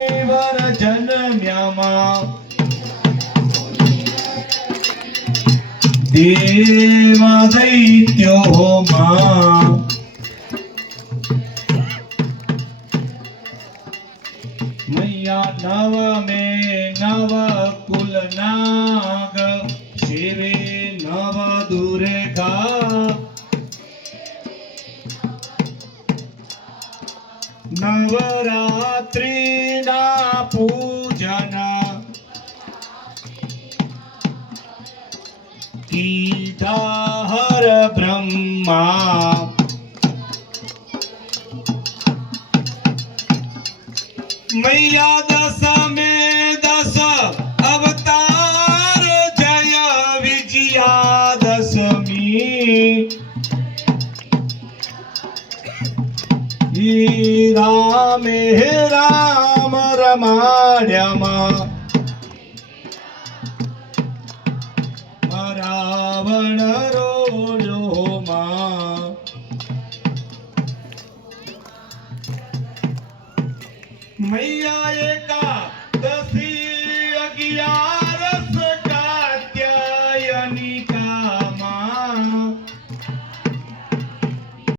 वर जन्म्यामा देवा दैत्यो मा मैया नव में नव कुल नाग शिवे नव दुर्गा नवरात्रि ना पूजन कीधा हर ब्रह्मा मैया दस में दस अवतार जय विजया दशमी रामे राम रमाड्यामा रावण रोलो मा मैया एकादशी